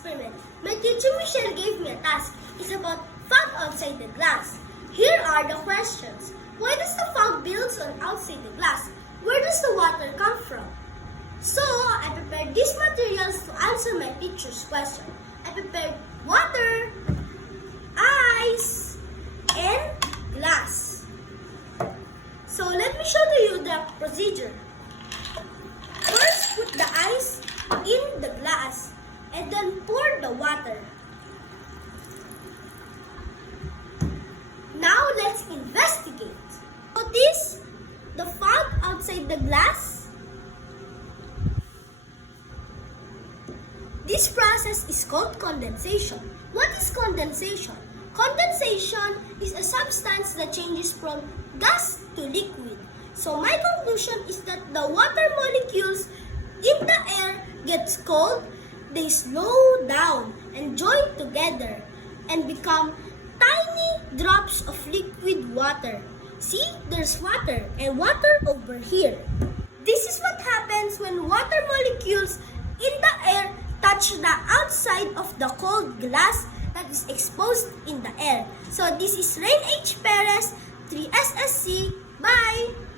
experiment my teacher Michelle gave me a task. It's about fog outside the glass. Here are the questions. Why does the fog builds on outside the glass? Where does the water come from? So, I prepared these materials to answer my teacher's question. I prepared water, ice, and glass. So, let me show you the procedure. First, put the ice in the glass and then pour the water. Now, let's investigate. Notice the fog outside the glass. This process is called condensation. What is condensation? Condensation is a substance that changes from gas to liquid. So my conclusion is that the water molecules in the air gets cold, they slow down and join together and become tiny drops of liquid water. See, there's water and water over here. This is what happens when water molecules in the air touch the outside of the cold glass that is exposed in the air. So this is Rain H. Perez, 3SSC. Bye!